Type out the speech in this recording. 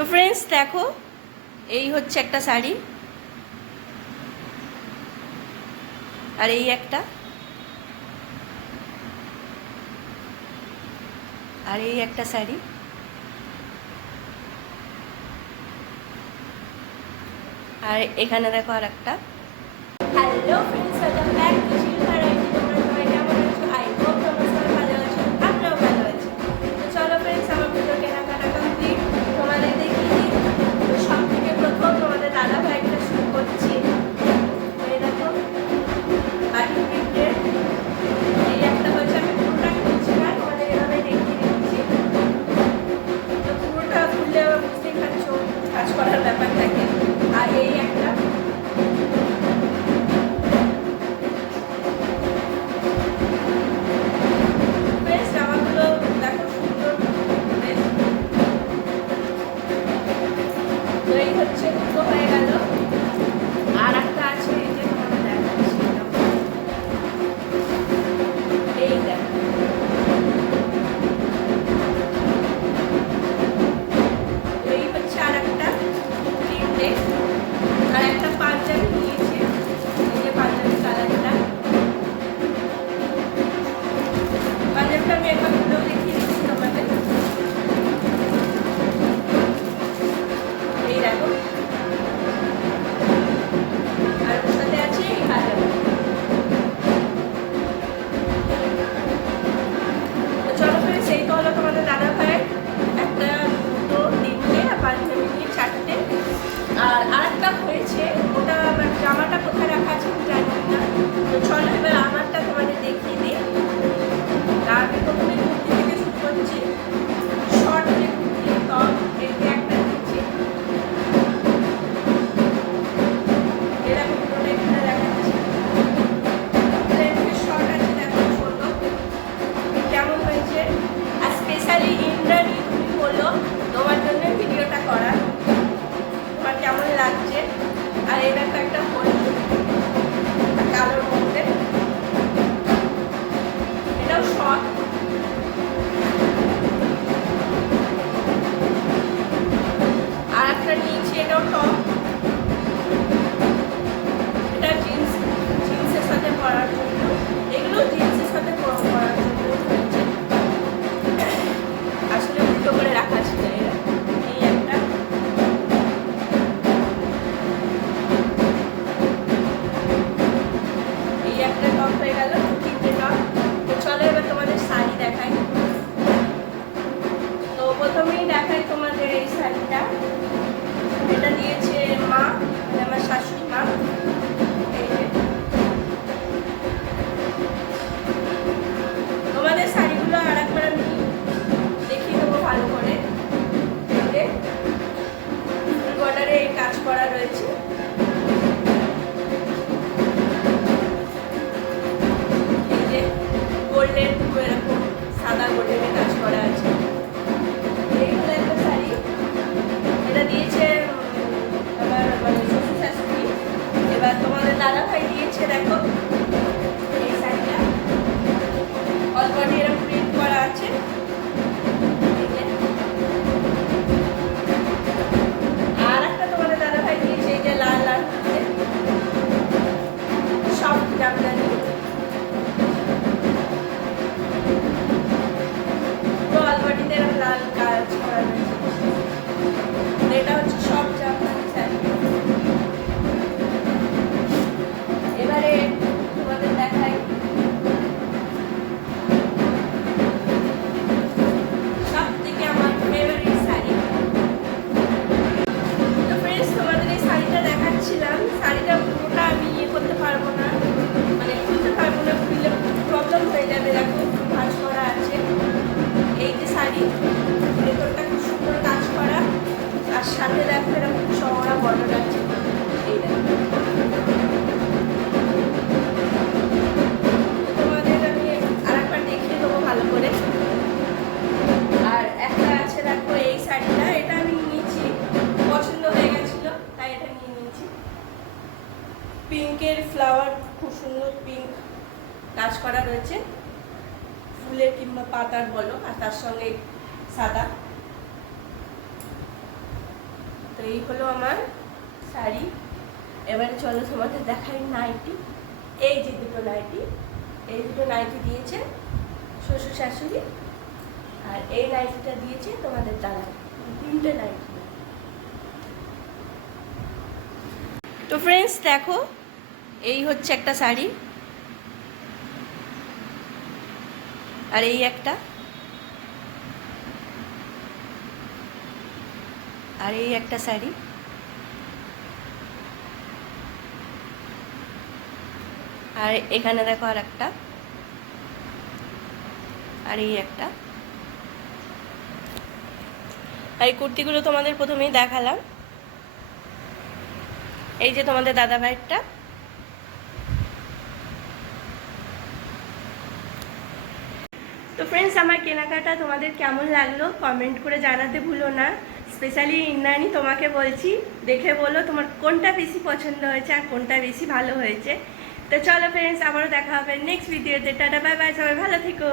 তো ফ্রেন্ডস দেখো, এই হচ্ছে একটা শাড়ি। আর এই একটা। আর এই একটা শাড়ি। আর এখানে দেখো আর একটা। Hello friends welcome back para darme cuenta que ahí. 감 사. Print করা আছে। শাড়ি ভেতরটা খুব সুন্দর কাজ করা, আর সাথে দেখো এরকম চওড়া বড় লাগছে তোমাদের আমি আর একবার দেখিয়ে দেবো ভালো করে। আর একটা আছে দেখো এই শাড়িটা এটা আমি নিয়েছি। পছন্দ হয়ে গেছিল, তাই এটা নিয়ে নিয়েছি। পিঙ্কের ফ্লাওয়ার খুব সুন্দর পিঙ্ক কাজ করা রয়েছে। ফুলের কিংবা পাতার বলো আর তার সঙ্গে সাদা। তো এই হলো আমার শাড়ি। এবারে চলো তোমাদের দেখাই নাইটি। এই যে দুটো নাইটি, এই দুটো নাইটি দিয়েছে শ্বশুর শাশুড়ি, আর এই নাইটিটা দিয়েছে তোমাদের দাদা। তিনটে নাইটি। তো ফ্রেন্ডস দেখো, এই হচ্ছে একটা শাড়ি। আর এই একটা। আর এই একটা শাড়ি। আর এখানে দেখো আর একটা। আর এই একটা। আর এই কুর্তিগুলো তোমাদের প্রথমেই দেখালাম। এই যে তোমাদের দাদা ভাইয়েরটা ফ্রেন্ডস আমার কেনাকাটা তোমাদের কেমন লাগল? কমেন্ট করে জানাতে ভুলো না। স্পেশালি ইন্দ্রাণী তোমাকে বলছি, দেখে বলো তোমার কোনটা বেশি পছন্দ হয়েছে আর কোনটা বেশি ভালো হয়েছে। তো চলো ফ্রেন্ডস আবারও দেখা হবে নেক্সট ভিডিওতে টাটা বাই বাই সবাই ভালো থেকো।